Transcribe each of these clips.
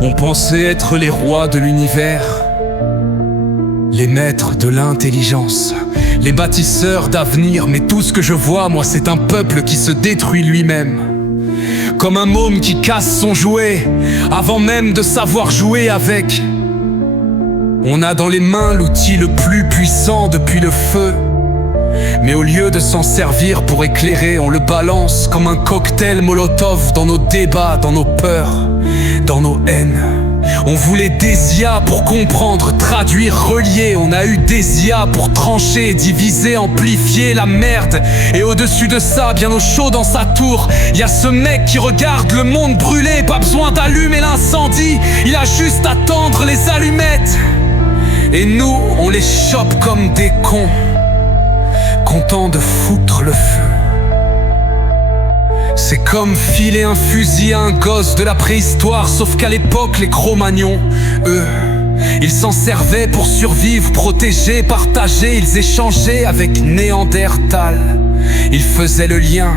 On pensait être les rois de l'univers, les maîtres de l'intelligence, les bâtisseurs d'avenir. Mais tout ce que je vois, moi, c'est un peuple qui se détruit lui-même. Comme un môme qui casse son jouet avant même de savoir jouer avec. On a dans les mains l'outil le plus puissant depuis le feu, mais au lieu de s'en servir pour éclairer, on le balance comme un cocktail Molotov dans nos débats, dans nos peurs, dans nos haines. On voulait des IA pour comprendre, traduire, relier. On a eu des IA pour trancher, diviser, amplifier la merde. Et au-dessus de ça, bien au chaud dans sa tour, y a ce mec qui regarde le monde brûler. Pas besoin d'allumer l'incendie, il a juste à tendre les allumettes. Et nous, on les chope comme des cons, contents de foutre le feu. C'est comme filer un fusil à un gosse de la préhistoire, sauf qu'à l'époque, les Cro-Magnons, eux, ils s'en servaient pour survivre, protéger, partager. Ils échangeaient avec Néandertal, ils faisaient le lien.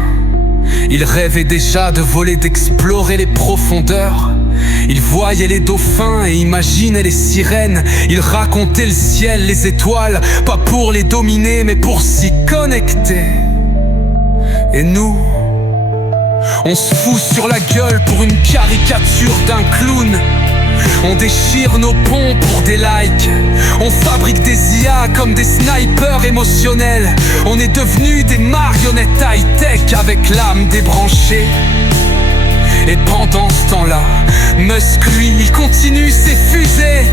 Ils rêvaient déjà de voler, d'explorer les profondeurs. Ils voyaient les dauphins et imaginaient les sirènes. Ils racontaient le ciel, les étoiles, pas pour les dominer, mais pour s'y connecter. Et nous, on se fout sur la gueule pour une caricature d'un clown. On déchire nos ponts pour des likes. On fabrique des IA comme des snipers émotionnels. On est devenus des marionnettes high-tech avec l'âme débranchée. Et pendant ce temps-là, Musk, lui, il continue ses fusées.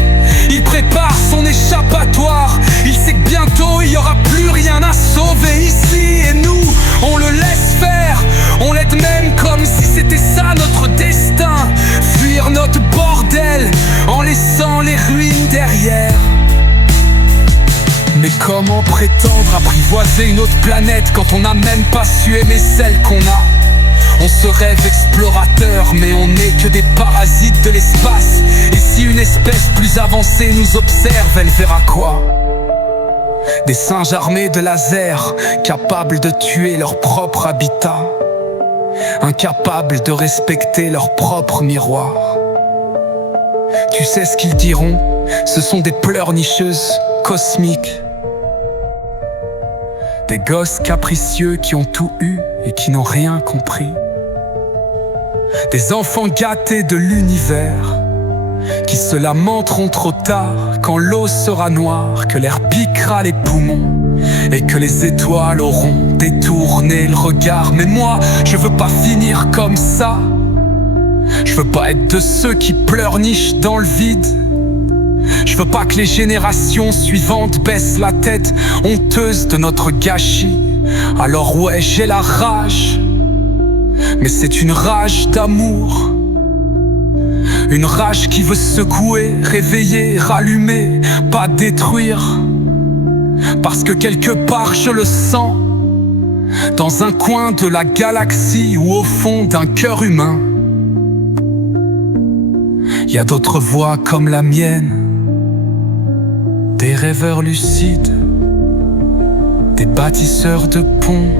Il prépare son échappatoire. Il sait que bientôt il y aura plus rien à sauver ici. Et nous, on le laisse faire. On l'aide même comme si c'était ça notre destin. Fuir notre bordel en laissant les ruines derrière. Mais comment prétendre apprivoiser une autre planète quand on n'a même pas su aimer celle qu'on a? On se rêve explorateur, mais on n'est que des parasites de l'espace. Et si une espèce plus avancée nous observe, elle verra quoi? Des singes armés de lasers, capables de tuer leur propre habitat, incapables de respecter leur propre miroir. Tu sais ce qu'ils diront? Ce sont des pleurnicheuses cosmiques, des gosses capricieux qui ont tout eu et qui n'ont rien compris. Des enfants gâtés de l'univers qui se lamenteront trop tard quand l'eau sera noire, que l'air piquera les poumons et que les étoiles auront détourné le regard. Mais moi, je veux pas finir comme ça. Je veux pas être de ceux qui pleurnichent dans le vide. Je veux pas que les générations suivantes baissent la tête, honteuses de notre gâchis. Alors ouais, j'ai la rage, mais c'est une rage d'amour. Une rage qui veut secouer, réveiller, rallumer, pas détruire. Parce que quelque part je le sens, dans un coin de la galaxie ou au fond d'un cœur humain. Il y a d'autres voix comme la mienne, des rêveurs lucides, des bâtisseurs de ponts,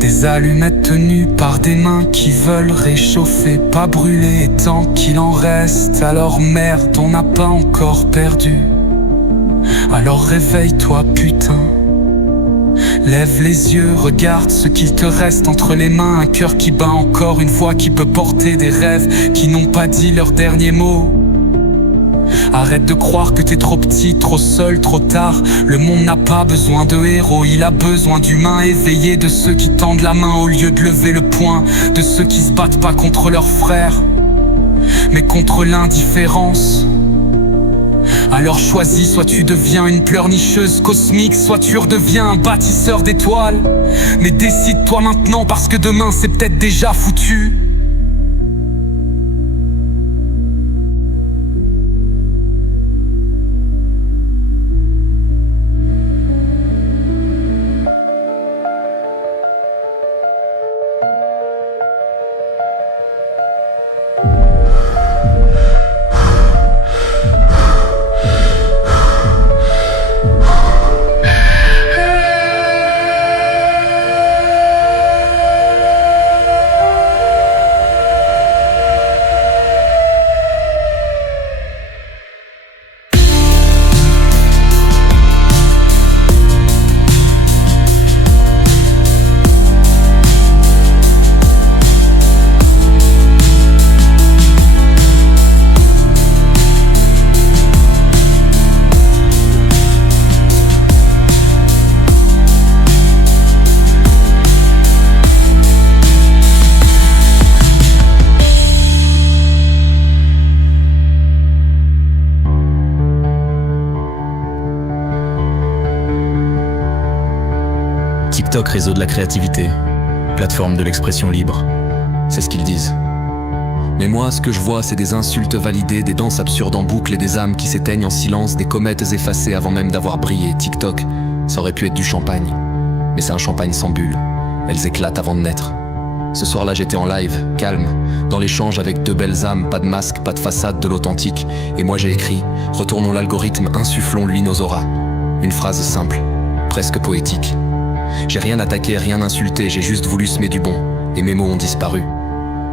des allumettes tenues par des mains qui veulent réchauffer, pas brûler. Et tant qu'il en reste, alors merde, on n'a pas encore perdu. Alors réveille-toi putain, lève les yeux, regarde ce qu'il te reste entre les mains. Un cœur qui bat encore, une voix qui peut porter des rêves qui n'ont pas dit leur dernier mot. Arrête de croire que t'es trop petit, trop seul, trop tard. Le monde n'a pas besoin de héros, il a besoin d'humains éveillés, de ceux qui tendent la main au lieu de lever le poing, de ceux qui se battent pas contre leurs frères, mais contre l'indifférence. Alors choisis, soit tu deviens une pleurnicheuse cosmique, soit tu redeviens un bâtisseur d'étoiles. Mais décide-toi maintenant, parce que demain c'est peut-être déjà foutu. TikTok, réseau de la créativité, plateforme de l'expression libre. C'est ce qu'ils disent. Mais moi, ce que je vois, c'est des insultes validées, des danses absurdes en boucle et des âmes qui s'éteignent en silence, des comètes effacées avant même d'avoir brillé. TikTok, ça aurait pu être du champagne. Mais c'est un champagne sans bulles. Elles éclatent avant de naître. Ce soir-là, j'étais en live, calme, dans l'échange avec deux belles âmes, pas de masque, pas de façade, de l'authentique. Et moi j'ai écrit, retournons l'algorithme, insufflons-lui nos auras. Une phrase simple, presque poétique. J'ai rien attaqué, rien insulté, j'ai juste voulu semer du bon. Et mes mots ont disparu.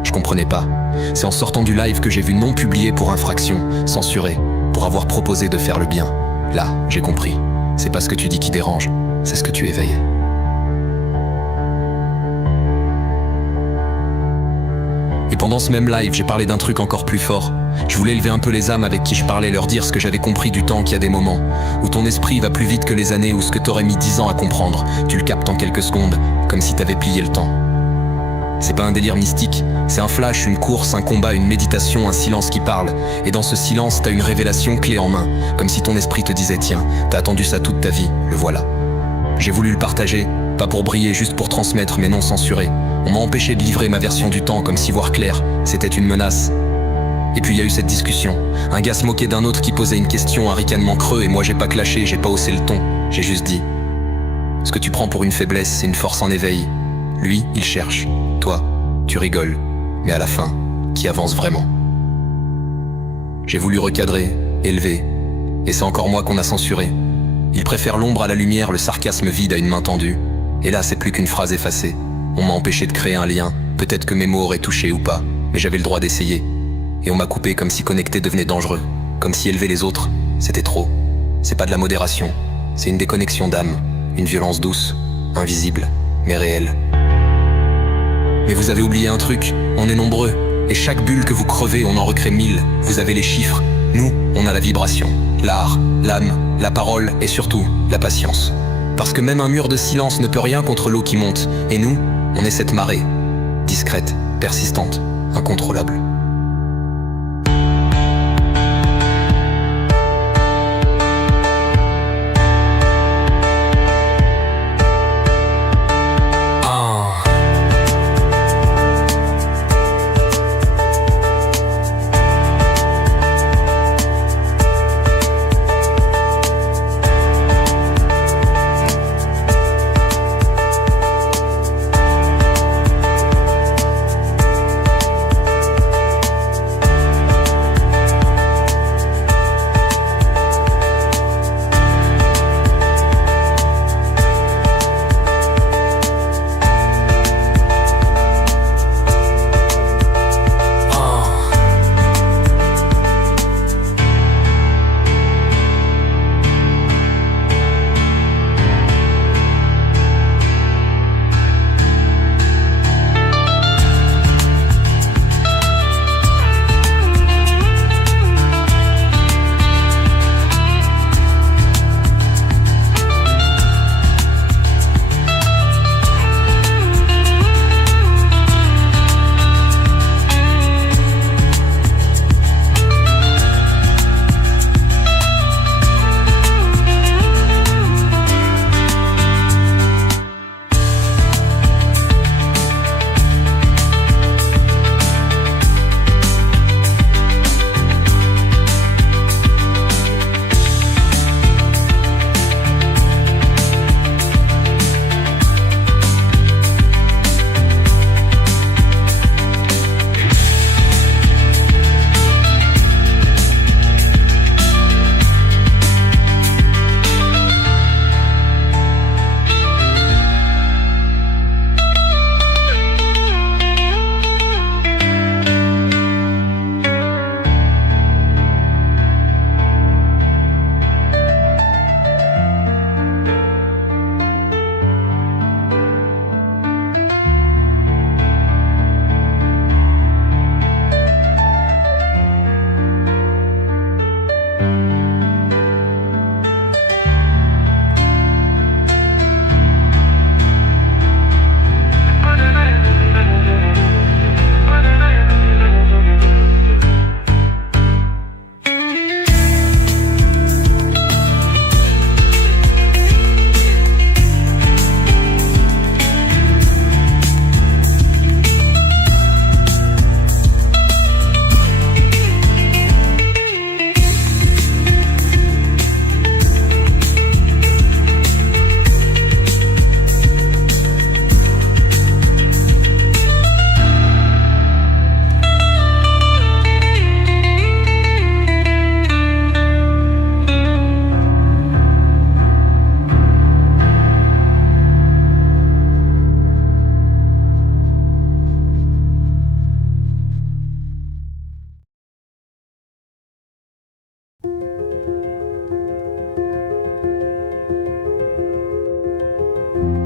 Je comprenais pas. C'est en sortant du live que j'ai vu non publié pour infraction, censuré, pour avoir proposé de faire le bien. Là, j'ai compris. C'est pas ce que tu dis qui dérange, c'est ce que tu éveilles. Et pendant ce même live, j'ai parlé d'un truc encore plus fort. Je voulais élever un peu les âmes avec qui je parlais, leur dire ce que j'avais compris du temps, qu'il y a des moments où ton esprit va plus vite que les années, où ce que t'aurais mis 10 ans à comprendre, tu le captes en quelques secondes, comme si t'avais plié le temps. C'est pas un délire mystique, c'est un flash, une course, un combat, une méditation, un silence qui parle. Et dans ce silence, t'as une révélation clé en main, comme si ton esprit te disait tiens, t'as attendu ça toute ta vie, le voilà. J'ai voulu le partager, pas pour briller, juste pour transmettre, mais non censurer. On m'a empêché de livrer ma version du temps, comme si voir clair, c'était une menace. Et puis il y a eu cette discussion. Un gars se moquait d'un autre qui posait une question, un ricanement creux, et moi j'ai pas clashé, j'ai pas haussé le ton. J'ai juste dit ce que tu prends pour une faiblesse, c'est une force en éveil. Lui, il cherche. Toi, tu rigoles. Mais à la fin, qui avance vraiment? J'ai voulu recadrer, élever. Et c'est encore moi qu'on a censuré. Il préfère l'ombre à la lumière, le sarcasme vide à une main tendue. Et là, c'est plus qu'une phrase effacée. On m'a empêché de créer un lien. Peut-être que mes mots auraient touché ou pas, mais j'avais le droit d'essayer. Et on m'a coupé comme si connecter devenait dangereux. Comme si élever les autres, c'était trop. C'est pas de la modération. C'est une déconnexion d'âme. Une violence douce, invisible, mais réelle. Mais vous avez oublié un truc, on est nombreux. Et chaque bulle que vous crevez, on en recrée 1000. Vous avez les chiffres. Nous, on a la vibration, l'art, l'âme, la parole et surtout, la patience. Parce que même un mur de silence ne peut rien contre l'eau qui monte. Et nous, on est cette marée, discrète, persistante, incontrôlable.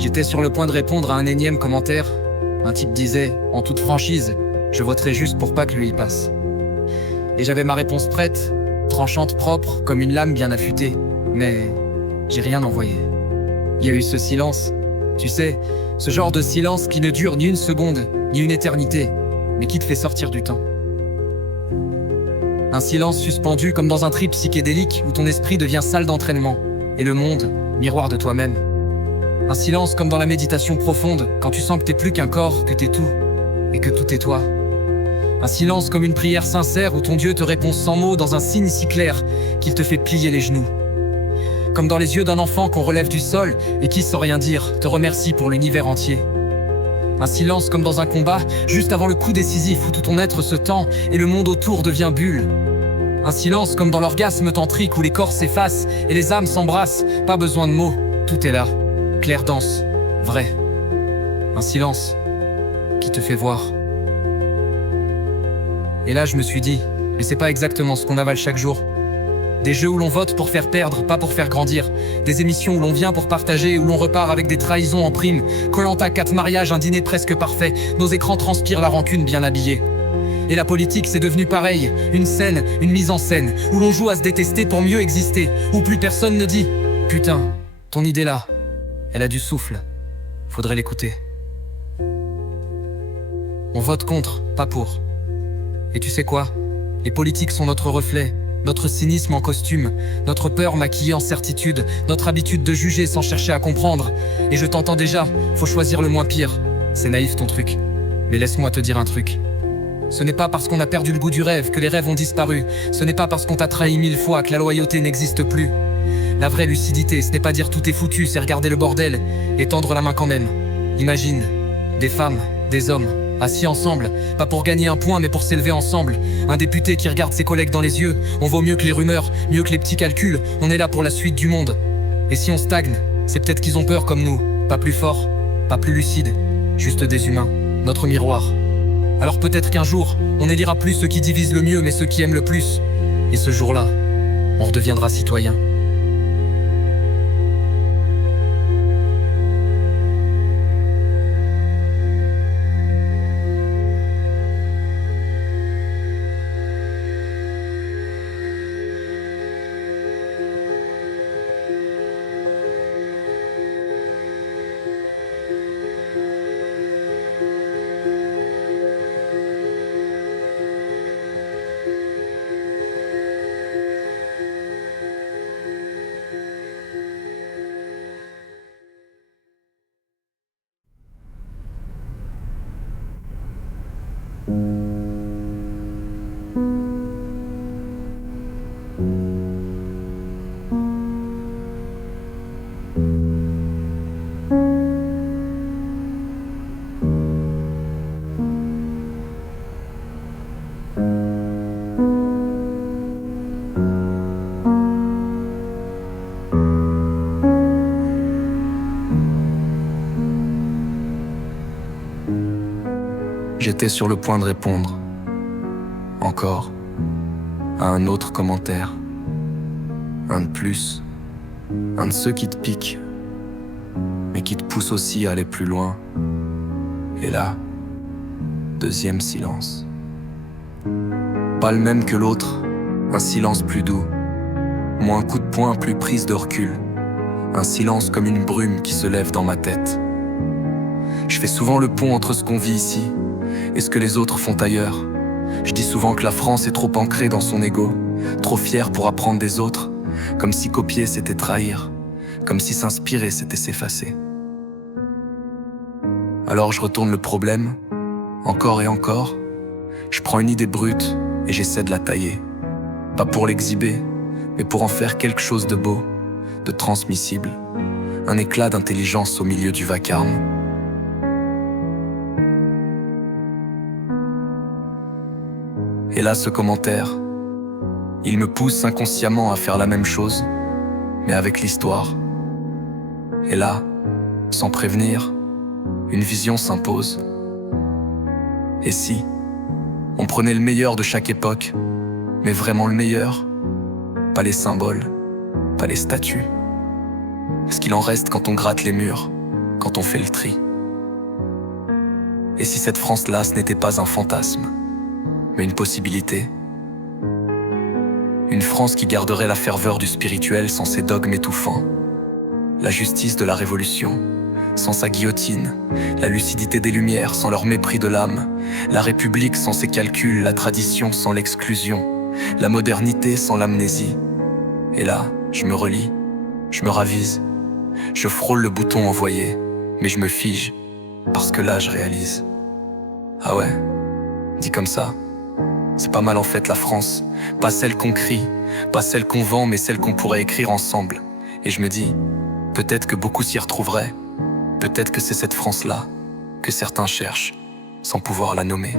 J'étais sur le point de répondre à un énième commentaire. Un type disait, en toute franchise, je voterai juste pour pas que lui y passe. Et j'avais ma réponse prête, tranchante, propre, comme une lame bien affûtée. Mais j'ai rien envoyé. Il y a eu ce silence. Tu sais, ce genre de silence qui ne dure ni une seconde, ni une éternité, mais qui te fait sortir du temps. Un silence suspendu comme dans un trip psychédélique où ton esprit devient salle d'entraînement, et le monde, miroir de toi-même. Un silence comme dans la méditation profonde, quand tu sens que t'es plus qu'un corps, que t'es tout, et que tout est toi. Un silence comme une prière sincère où ton Dieu te répond sans mots dans un signe si clair qu'il te fait plier les genoux. Comme dans les yeux d'un enfant qu'on relève du sol et qui, sans rien dire, te remercie pour l'univers entier. Un silence comme dans un combat, juste avant le coup décisif où tout ton être se tend et le monde autour devient bulle. Un silence comme dans l'orgasme tantrique où les corps s'effacent et les âmes s'embrassent, pas besoin de mots, tout est là, clair dense, vrai. Un silence qui te fait voir. Et là je me suis dit, mais c'est pas exactement ce qu'on avale chaque jour. Des jeux où l'on vote pour faire perdre, pas pour faire grandir. Des émissions où l'on vient pour partager, où l'on repart avec des trahisons en prime. Koh-Lanta, 4 mariages, un dîner presque parfait. Nos écrans transpirent la rancune bien habillée. Et la politique c'est devenu pareil, une scène, une mise en scène, où l'on joue à se détester pour mieux exister, où plus personne ne dit « Putain, ton idée là, elle a du souffle, faudrait l'écouter ». On vote contre, pas pour. Et tu sais quoi? Les politiques sont notre reflet, notre cynisme en costume, notre peur maquillée en certitude, notre habitude de juger sans chercher à comprendre. Et je t'entends déjà, faut choisir le moins pire. C'est naïf ton truc, mais laisse-moi te dire un truc. Ce n'est pas parce qu'on a perdu le goût du rêve que les rêves ont disparu. Ce n'est pas parce qu'on t'a trahi 1000 fois que la loyauté n'existe plus. La vraie lucidité, ce n'est pas dire tout est foutu, c'est regarder le bordel et tendre la main quand même. Imagine, des femmes, des hommes, assis ensemble, pas pour gagner un point mais pour s'élever ensemble. Un député qui regarde ses collègues dans les yeux. On vaut mieux que les rumeurs, mieux que les petits calculs. On est là pour la suite du monde. Et si on stagne, c'est peut-être qu'ils ont peur comme nous. Pas plus forts, pas plus lucides, juste des humains, notre miroir. Alors peut-être qu'un jour, on n'élira plus ceux qui divisent le mieux mais ceux qui aiment le plus. Et ce jour-là, on redeviendra citoyen. J'étais sur le point de répondre, encore, à un autre commentaire. Un de plus, un de ceux qui te piquent, mais qui te poussent aussi à aller plus loin. Et là, deuxième silence. Pas le même que l'autre, un silence plus doux, moins coup de poing, plus prise de recul. Un silence comme une brume qui se lève dans ma tête. Je fais souvent le pont entre ce qu'on vit ici et ce que les autres font ailleurs. Je dis souvent que la France est trop ancrée dans son ego, trop fière pour apprendre des autres, comme si copier c'était trahir, comme si s'inspirer c'était s'effacer. Alors je retourne le problème, encore et encore. Je prends une idée brute et j'essaie de la tailler. Pas pour l'exhiber, mais pour en faire quelque chose de beau, de transmissible. Un éclat d'intelligence au milieu du vacarme. Et là, ce commentaire, il me pousse inconsciemment à faire la même chose, mais avec l'histoire. Et là, sans prévenir, une vision s'impose. Et si on prenait le meilleur de chaque époque, mais vraiment le meilleur, pas les symboles, pas les statues, ce qu'il en reste quand on gratte les murs, quand on fait le tri. Et si cette France-là, ce n'était pas un fantasme, mais une possibilité? Une France qui garderait la ferveur du spirituel sans ses dogmes étouffants, la justice de la révolution sans sa guillotine, la lucidité des Lumières sans leur mépris de l'âme, la République sans ses calculs, la tradition sans l'exclusion, la modernité sans l'amnésie. Et là, je me relis, je me ravise, je frôle le bouton envoyé, mais je me fige, parce que là je réalise. Ah ouais, dit comme ça, c'est pas mal en fait la France, pas celle qu'on crie, pas celle qu'on vend, mais celle qu'on pourrait écrire ensemble. Et je me dis, peut-être que beaucoup s'y retrouveraient, peut-être que c'est cette France-là que certains cherchent, sans pouvoir la nommer.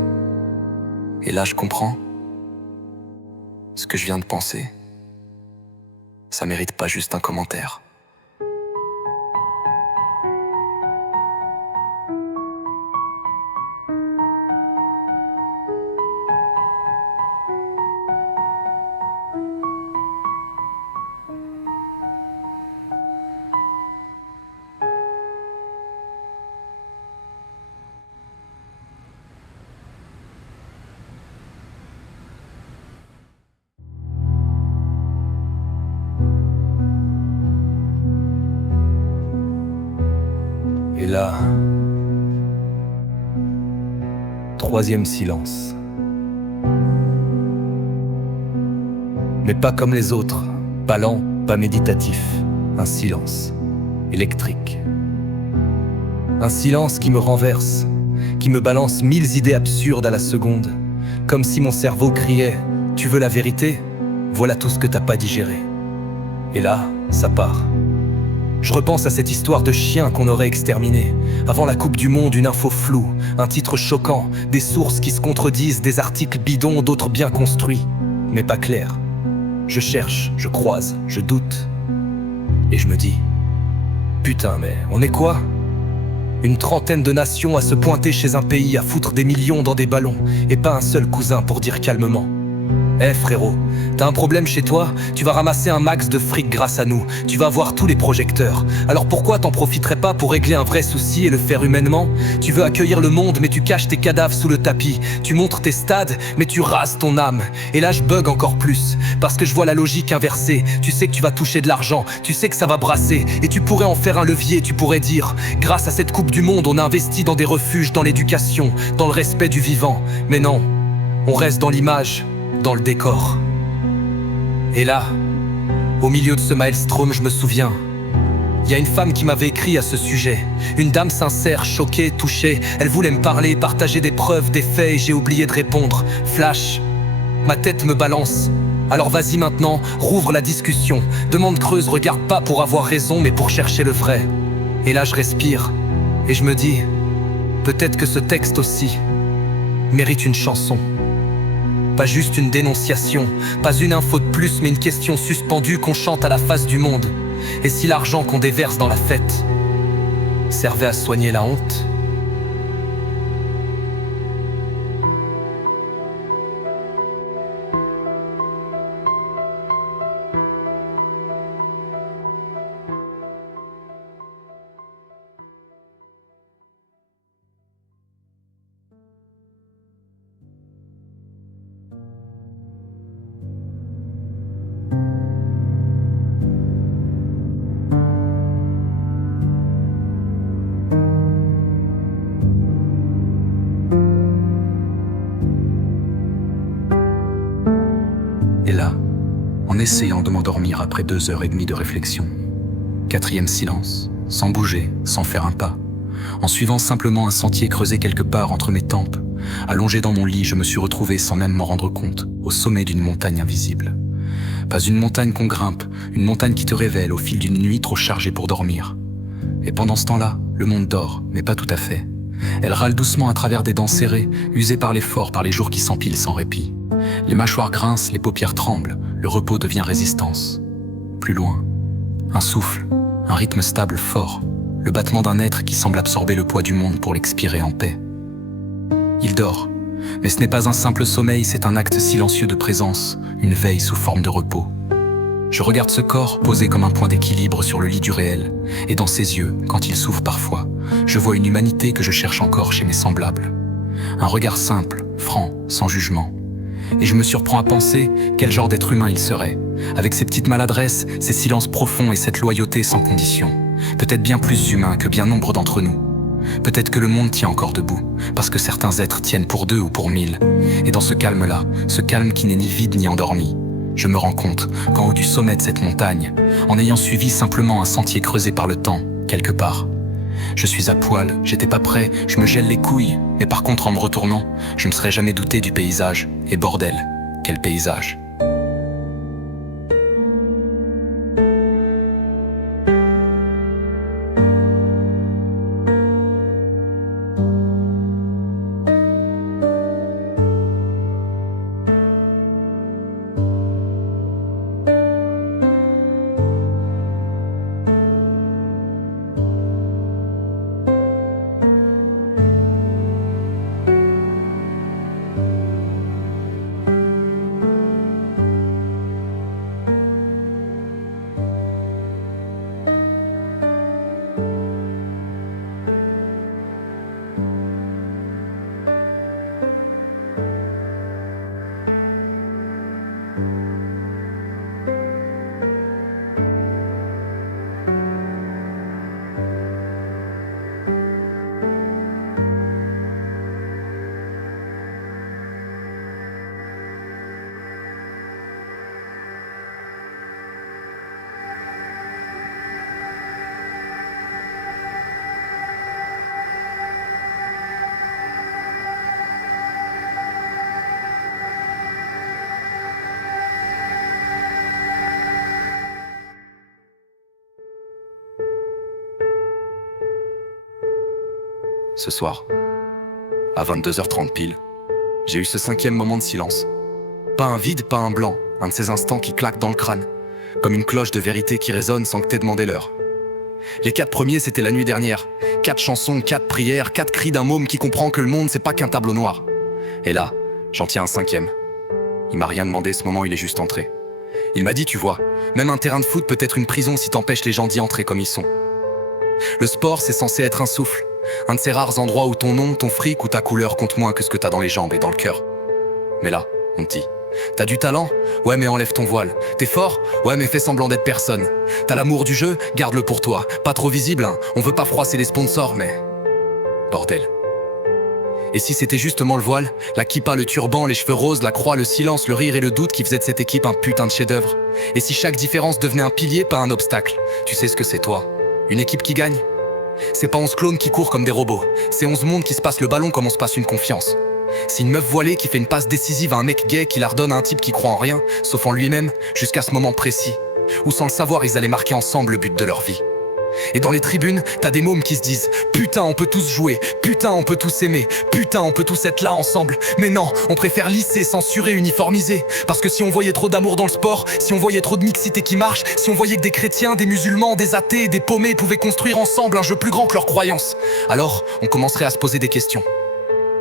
Et là je comprends, ce que je viens de penser, ça mérite pas juste un commentaire. Et là, troisième silence. Mais pas comme les autres, pas lent, pas méditatif. Un silence électrique. Un silence qui me renverse, qui me balance 1000 idées absurdes à la seconde. Comme si mon cerveau criait « Tu veux la vérité? Voilà tout ce que t'as pas digéré. » Et là, ça part. Je repense à cette histoire de chien qu'on aurait exterminé. Avant la Coupe du Monde, une info floue, un titre choquant, des sources qui se contredisent, des articles bidons, d'autres bien construits, mais pas clairs. Je cherche, je croise, je doute. Et je me dis, putain mais on est quoi? Une trentaine de nations à se pointer chez un pays, à foutre des millions dans des ballons, et pas un seul cousin pour dire calmement. Eh frérot, t'as un problème chez toi? Tu vas ramasser un max de fric grâce à nous. Tu vas avoir tous les projecteurs. Alors pourquoi t'en profiterais pas pour régler un vrai souci et le faire humainement? Tu veux accueillir le monde mais tu caches tes cadavres sous le tapis. Tu montres tes stades mais tu rases ton âme. Et là je bug encore plus, parce que je vois la logique inversée. Tu sais que tu vas toucher de l'argent, tu sais que ça va brasser. Et tu pourrais en faire un levier, tu pourrais dire, grâce à cette Coupe du Monde on a investi dans des refuges, dans l'éducation, dans le respect du vivant. Mais non, on reste dans l'image, dans le décor. Et là, au milieu de ce maelstrom, je me souviens, il y a une femme qui m'avait écrit à ce sujet. Une dame sincère, choquée, touchée. Elle voulait me parler, partager des preuves, des faits, et j'ai oublié de répondre. Flash, ma tête me balance. Alors vas-y maintenant, rouvre la discussion. Demande creuse, regarde pas pour avoir raison, mais pour chercher le vrai. Et là je respire, et je me dis, peut-être que ce texte aussi mérite une chanson. Pas juste une dénonciation, pas une info de plus, mais une question suspendue qu'on chante à la face du monde. Et si l'argent qu'on déverse dans la fête servait à soigner la honte? Et là, en essayant de m'endormir après 2h30 de réflexion, quatrième silence, sans bouger, sans faire un pas, en suivant simplement un sentier creusé quelque part entre mes tempes, allongé dans mon lit, je me suis retrouvé sans même m'en rendre compte, au sommet d'une montagne invisible. Pas une montagne qu'on grimpe, une montagne qui te révèle au fil d'une nuit trop chargée pour dormir. Et pendant ce temps-là, le monde dort, mais pas tout à fait. Elle râle doucement à travers des dents serrées, usées par l'effort, par les jours qui s'empilent sans répit. Les mâchoires grincent, les paupières tremblent, le repos devient résistance. Plus loin, un souffle, un rythme stable fort, le battement d'un être qui semble absorber le poids du monde pour l'expirer en paix. Il dort, mais ce n'est pas un simple sommeil, c'est un acte silencieux de présence, une veille sous forme de repos. Je regarde ce corps posé comme un point d'équilibre sur le lit du réel, et dans ses yeux, quand il s'ouvre parfois, je vois une humanité que je cherche encore chez mes semblables. Un regard simple, franc, sans jugement. Et je me surprends à penser quel genre d'être humain il serait, avec ses petites maladresses, ses silences profonds et cette loyauté sans condition. Peut-être bien plus humain que bien nombre d'entre nous. Peut-être que le monde tient encore debout, parce que certains êtres tiennent pour 2 ou pour 1000. Et dans ce calme-là, ce calme qui n'est ni vide ni endormi, je me rends compte qu'en haut du sommet de cette montagne, en ayant suivi simplement un sentier creusé par le temps, quelque part, je suis à poil, j'étais pas prêt, je me gèle les couilles, mais par contre en me retournant, je ne serais jamais douté du paysage. Et bordel, quel paysage! Ce soir, à 22h30 pile, j'ai eu ce 5e moment de silence. Pas un vide, pas un blanc, un de ces instants qui claquent dans le crâne, comme une cloche de vérité qui résonne sans que t'aies demandé l'heure. Les 4 premiers, c'était la nuit dernière. 4 chansons, 4 prières, 4 cris d'un môme qui comprend que le monde, c'est pas qu'un tableau noir. Et là, j'en tiens un 5e. Il m'a rien demandé, ce moment, il est juste entré. Il m'a dit, tu vois, même un terrain de foot peut être une prison si t'empêches les gens d'y entrer comme ils sont. Le sport, c'est censé être un souffle. Un de ces rares endroits où ton nom, ton fric ou ta couleur compte moins que ce que t'as dans les jambes et dans le cœur. Mais là, on te dit, t'as du talent? Ouais, mais enlève ton voile. T'es fort? Ouais, mais fais semblant d'être personne. T'as l'amour du jeu? Garde-le pour toi. Pas trop visible, hein. On veut pas froisser les sponsors, mais... Bordel. Et si c'était justement le voile, la kippa, le turban, les cheveux roses, la croix, le silence, le rire et le doute qui faisaient de cette équipe un putain de chef-d'œuvre? Et si chaque différence devenait un pilier, pas un obstacle? Tu sais ce que c'est, toi? Une équipe qui gagne? C'est pas 11 clones qui courent comme des robots. C'est 11 mondes qui se passent le ballon comme on se passe une confiance. C'est une meuf voilée qui fait une passe décisive à un mec gay qui la redonne à un type qui croit en rien, sauf en lui-même, jusqu'à ce moment précis, où sans le savoir ils allaient marquer ensemble le but de leur vie. Et dans les tribunes, t'as des mômes qui se disent « Putain, on peut tous jouer, putain, on peut tous aimer, putain, on peut tous être là ensemble. » Mais non, on préfère lisser, censurer, uniformiser. Parce que si on voyait trop d'amour dans le sport, si on voyait trop de mixité qui marche, si on voyait que des chrétiens, des musulmans, des athées, des paumés pouvaient construire ensemble un jeu plus grand que leurs croyances, alors on commencerait à se poser des questions.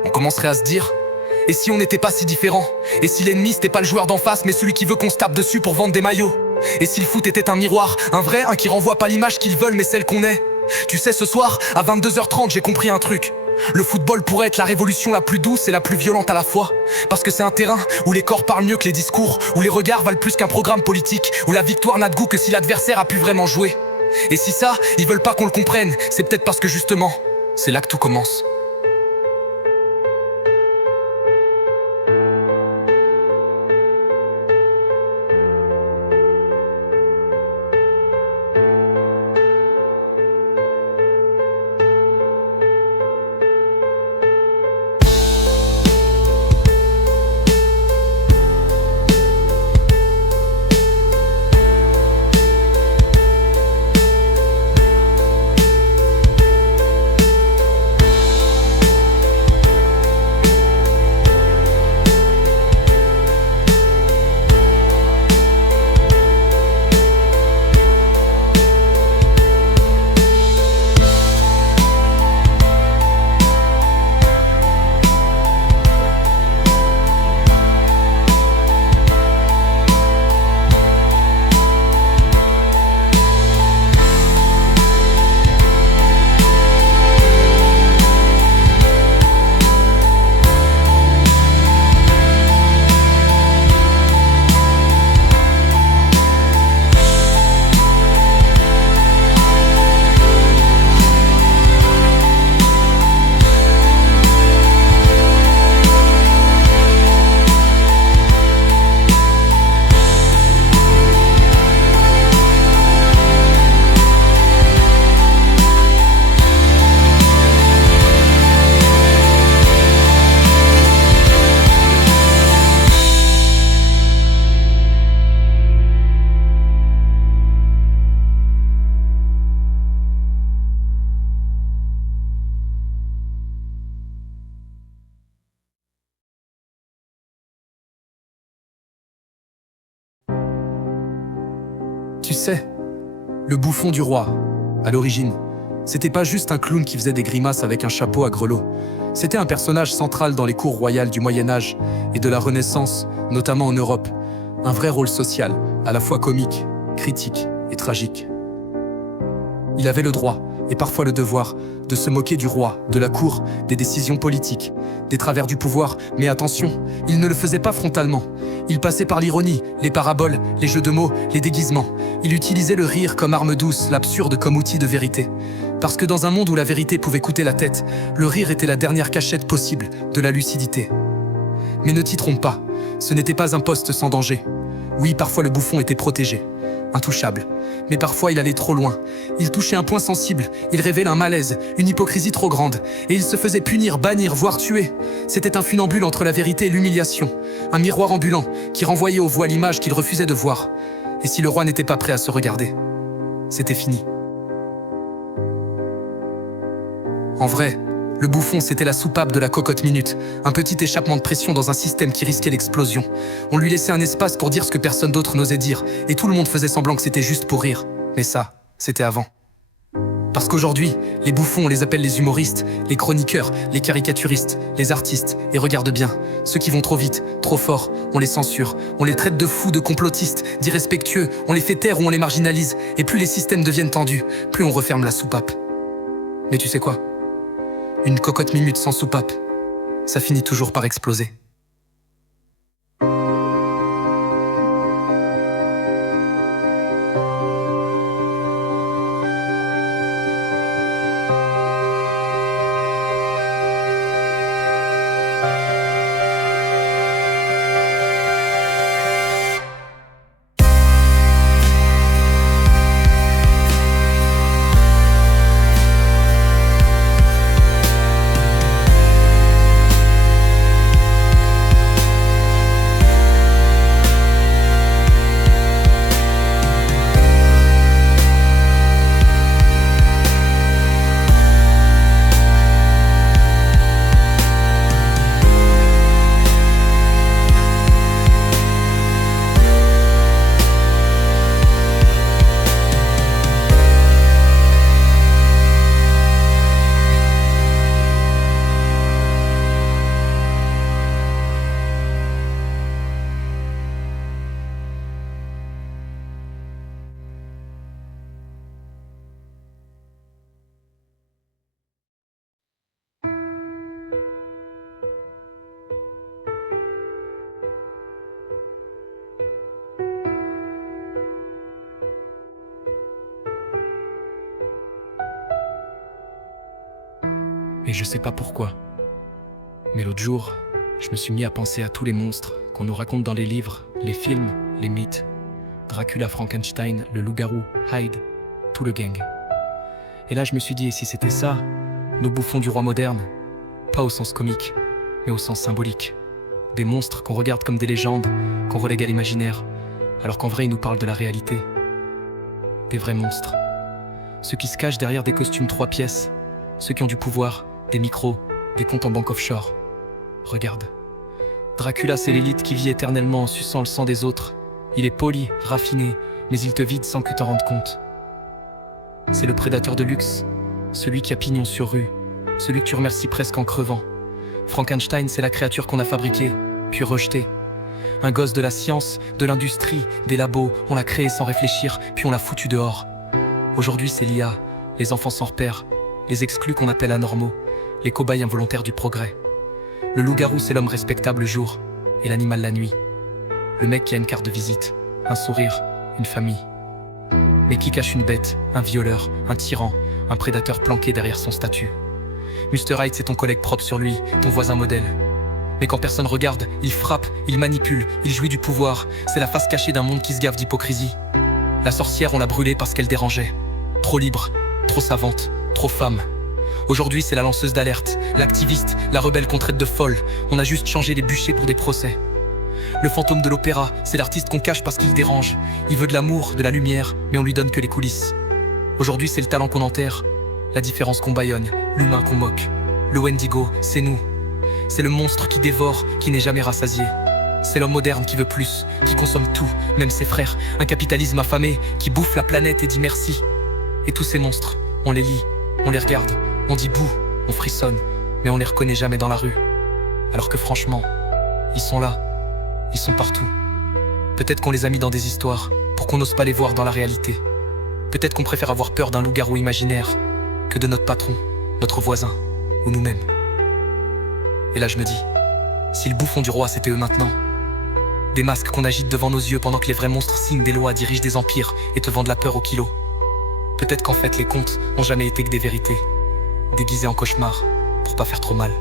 On commencerait à se dire « Et si on n'était pas si différents? Et si l'ennemi c'était pas le joueur d'en face mais celui qui veut qu'on se tape dessus pour vendre des maillots? Et si le foot était un miroir, un vrai, un qui renvoie pas l'image qu'ils veulent mais celle qu'on est? Tu sais, ce soir, à 22h30, j'ai compris un truc. Le football pourrait être la révolution la plus douce et la plus violente à la fois. Parce que c'est un terrain où les corps parlent mieux que les discours, où les regards valent plus qu'un programme politique, où la victoire n'a de goût que si l'adversaire a pu vraiment jouer. Et si ça, ils veulent pas qu'on le comprenne, c'est peut-être parce que justement, c'est là que tout commence. sais, le bouffon du roi, à l'origine, c'était pas juste un clown qui faisait des grimaces avec un chapeau à grelots. C'était un personnage central dans les cours royales du Moyen-Âge et de la Renaissance, notamment en Europe. Un vrai rôle social, à la fois comique, critique et tragique. Il avait le droit, et parfois le devoir, de se moquer du roi, de la cour, des décisions politiques, des travers du pouvoir, mais attention, il ne le faisait pas frontalement. Il passait par l'ironie, les paraboles, les jeux de mots, les déguisements. Il utilisait le rire comme arme douce, l'absurde comme outil de vérité. Parce que dans un monde où la vérité pouvait coûter la tête, le rire était la dernière cachette possible de la lucidité. Mais ne t'y trompe pas, ce n'était pas un poste sans danger. Oui, parfois le bouffon était protégé, intouchable. Mais parfois il allait trop loin. Il touchait un point sensible, il révélait un malaise, une hypocrisie trop grande. Et il se faisait punir, bannir, voire tuer. C'était un funambule entre la vérité et l'humiliation. Un miroir ambulant qui renvoyait aux voix l'image qu'il refusait de voir. Et si le roi n'était pas prêt à se regarder, c'était fini. En vrai, le bouffon, c'était la soupape de la cocotte minute, un petit échappement de pression dans un système qui risquait l'explosion. On lui laissait un espace pour dire ce que personne d'autre n'osait dire, et tout le monde faisait semblant que c'était juste pour rire. Mais ça, c'était avant. Parce qu'aujourd'hui, les bouffons, on les appelle les humoristes, les chroniqueurs, les caricaturistes, les artistes. Et regarde bien, ceux qui vont trop vite, trop fort, on les censure, on les traite de fous, de complotistes, d'irrespectueux, on les fait taire ou on les marginalise. Et plus les systèmes deviennent tendus, plus on referme la soupape. Mais tu sais quoi ? Une cocotte minute sans soupape, ça finit toujours par exploser. Et je sais pas pourquoi. Mais l'autre jour, je me suis mis à penser à tous les monstres qu'on nous raconte dans les livres, les films, les mythes. Dracula, Frankenstein, le loup-garou, Hyde, tout le gang. Et là je me suis dit, et si c'était ça, nos bouffons du roi moderne? Pas au sens comique, mais au sens symbolique. Des monstres qu'on regarde comme des légendes, qu'on relègue à l'imaginaire, alors qu'en vrai ils nous parlent de la réalité. Des vrais monstres. Ceux qui se cachent derrière des costumes 3 pièces, ceux qui ont du pouvoir, des micros, des comptes en banque offshore. Regarde. Dracula, c'est l'élite qui vit éternellement en suçant le sang des autres. Il est poli, raffiné, mais il te vide sans que tu t'en rendes compte. C'est le prédateur de luxe, celui qui a pignon sur rue, celui que tu remercies presque en crevant. Frankenstein, c'est la créature qu'on a fabriquée, puis rejetée. Un gosse de la science, de l'industrie, des labos, on l'a créé sans réfléchir, puis on l'a foutu dehors. Aujourd'hui, c'est l'IA, les enfants sans repère, les exclus qu'on appelle anormaux, les cobayes involontaires du progrès. Le loup-garou, c'est l'homme respectable le jour, et l'animal la nuit. Le mec qui a une carte de visite, un sourire, une famille. Mais qui cache une bête, un violeur, un tyran, un prédateur planqué derrière son statut. Mr. Hyde, c'est ton collègue propre sur lui, ton voisin modèle. Mais quand personne regarde, il frappe, il manipule, il jouit du pouvoir. C'est la face cachée d'un monde qui se gave d'hypocrisie. La sorcière, on l'a brûlée parce qu'elle dérangeait. Trop libre, trop savante, trop femme. Aujourd'hui, c'est la lanceuse d'alerte, l'activiste, la rebelle qu'on traite de folle. On a juste changé les bûchers pour des procès. Le fantôme de l'opéra, c'est l'artiste qu'on cache parce qu'il dérange. Il veut de l'amour, de la lumière, mais on lui donne que les coulisses. Aujourd'hui, c'est le talent qu'on enterre, la différence qu'on bâillonne, l'humain qu'on moque. Le Wendigo, c'est nous. C'est le monstre qui dévore, qui n'est jamais rassasié. C'est l'homme moderne qui veut plus, qui consomme tout, même ses frères. Un capitalisme affamé qui bouffe la planète et dit merci. Et tous ces monstres, on les lit, on les regarde, on dit bouh, on frissonne, mais on les reconnaît jamais dans la rue. Alors que franchement, ils sont là, ils sont partout. Peut-être qu'on les a mis dans des histoires pour qu'on n'ose pas les voir dans la réalité. Peut-être qu'on préfère avoir peur d'un loup-garou imaginaire que de notre patron, notre voisin ou nous-mêmes. Et là je me dis, si le bouffon du roi c'était eux maintenant, des masques qu'on agite devant nos yeux pendant que les vrais monstres signent des lois, dirigent des empires et te vendent la peur au kilo. Peut-être qu'en fait les contes n'ont jamais été que des vérités, déguisées en cauchemars pour pas faire trop mal.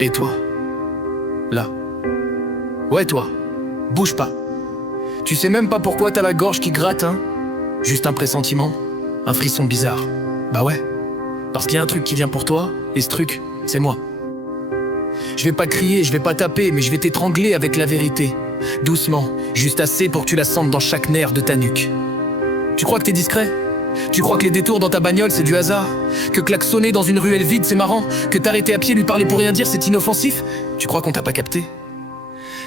Et toi? Là. Ouais, toi. Bouge pas. Tu sais même pas pourquoi t'as la gorge qui gratte, hein? Juste un pressentiment? Un frisson bizarre. Bah ouais. Parce qu'il y a un truc qui vient pour toi, et ce truc, c'est moi. Je vais pas crier, je vais pas taper, mais je vais t'étrangler avec la vérité. Doucement, juste assez pour que tu la sentes dans chaque nerf de ta nuque. Tu crois que t'es discret? Tu crois que les détours dans ta bagnole c'est du hasard? Que klaxonner dans une ruelle vide c'est marrant? Que t'arrêter à pied lui parler pour rien dire c'est inoffensif? Tu crois qu'on t'a pas capté?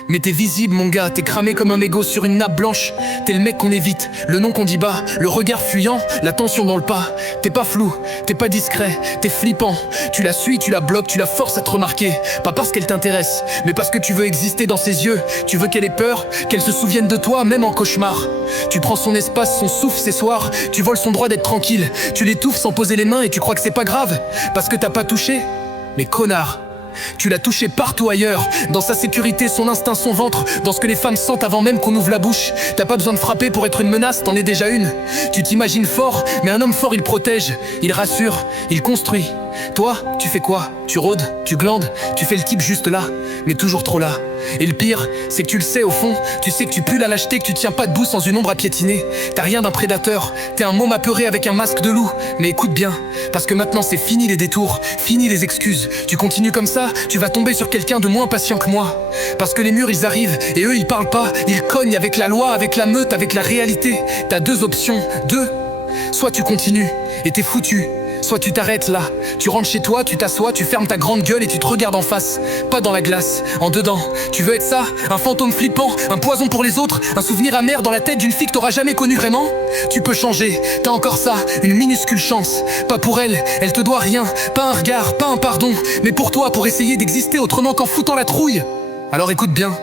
Mais t'es visible mon gars, t'es cramé comme un mégot sur une nappe blanche. T'es le mec qu'on évite, le nom qu'on dit bas, le regard fuyant, la tension dans le pas. T'es pas flou, t'es pas discret, t'es flippant. Tu la suis, tu la bloques, tu la forces à te remarquer. Pas parce qu'elle t'intéresse, mais parce que tu veux exister dans ses yeux. Tu veux qu'elle ait peur, qu'elle se souvienne de toi, même en cauchemar. Tu prends son espace, son souffle, ses soirs. Tu voles son droit d'être tranquille. Tu l'étouffes sans poser les mains et tu crois que c'est pas grave parce que t'as pas touché. Mais connard, tu l'as touché partout ailleurs, dans sa sécurité, son instinct, son ventre, dans ce que les femmes sentent avant même qu'on ouvre la bouche. T'as pas besoin de frapper pour être une menace, t'en es déjà une. Tu t'imagines fort, mais un homme fort il protège, il rassure, il construit. Toi, tu fais quoi? Tu rôdes, tu glandes, tu fais le type juste là, mais toujours trop là. Et le pire, c'est que tu le sais au fond, tu sais que tu pues la lâcheté, que tu tiens pas debout sans une ombre à piétiner. T'as rien d'un prédateur, t'es un môme apeuré avec un masque de loup. Mais écoute bien, parce que maintenant c'est fini les détours, fini les excuses. Tu continues comme ça, tu vas tomber sur quelqu'un de moins patient que moi. Parce que les murs ils arrivent, et eux ils parlent pas, ils cognent avec la loi, avec la meute, avec la réalité. T'as deux options, deux. Soit tu continues, et t'es foutu. Soit tu t'arrêtes là, tu rentres chez toi, tu t'assois, tu fermes ta grande gueule et tu te regardes en face. Pas dans la glace, en dedans. Tu veux être ça? Un fantôme flippant, un poison pour les autres, un souvenir amer dans la tête d'une fille que t'auras jamais connue vraiment? Tu peux changer, t'as encore ça, une minuscule chance. Pas pour elle, elle te doit rien, pas un regard, pas un pardon, mais pour toi, pour essayer d'exister autrement qu'en foutant la trouille. Alors écoute bien.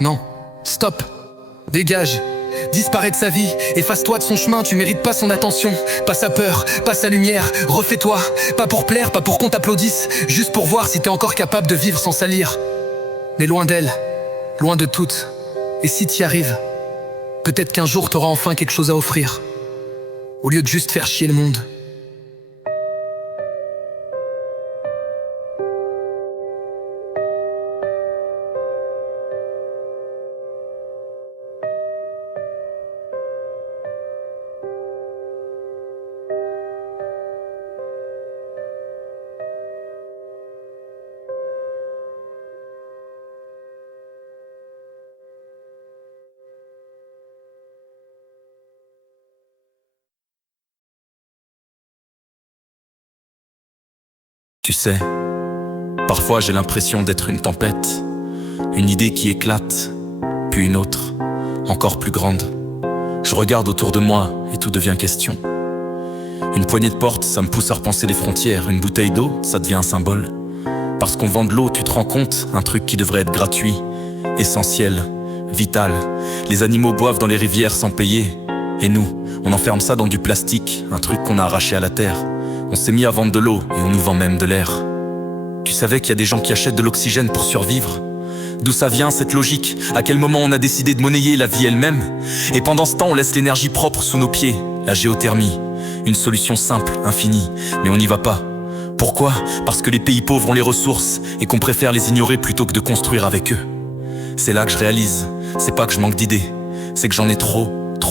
Non, stop, dégage. Disparais de sa vie, efface-toi de son chemin, tu mérites pas son attention, pas sa peur, pas sa lumière, refais-toi, pas pour plaire, pas pour qu'on t'applaudisse, juste pour voir si t'es encore capable de vivre sans salir. Mais loin d'elle, loin de toutes, et si t'y arrives, peut-être qu'un jour t'auras enfin quelque chose à offrir, au lieu de juste faire chier le monde. Tu sais, parfois j'ai l'impression d'être une tempête, une idée qui éclate, puis une autre, encore plus grande. Je regarde autour de moi et tout devient question. Une poignée de porte, ça me pousse à repenser les frontières. Une bouteille d'eau, ça devient un symbole. Parce qu'on vend de l'eau, tu te rends compte, un truc qui devrait être gratuit, essentiel, vital. Les animaux boivent dans les rivières sans payer. Et nous, on enferme ça dans du plastique, un truc qu'on a arraché à la terre. On s'est mis à vendre de l'eau et on nous vend même de l'air. Tu savais qu'il y a des gens qui achètent de l'oxygène pour survivre? D'où ça vient cette logique? À quel moment on a décidé de monnayer la vie elle-même? Et pendant ce temps on laisse l'énergie propre sous nos pieds, la géothermie. une solution simple, infinie, mais on n'y va pas. Pourquoi? Parce que les pays pauvres ont les ressources et qu'on préfère les ignorer plutôt que de construire avec eux. C'est là que je réalise, c'est pas que je manque d'idées, c'est que j'en ai trop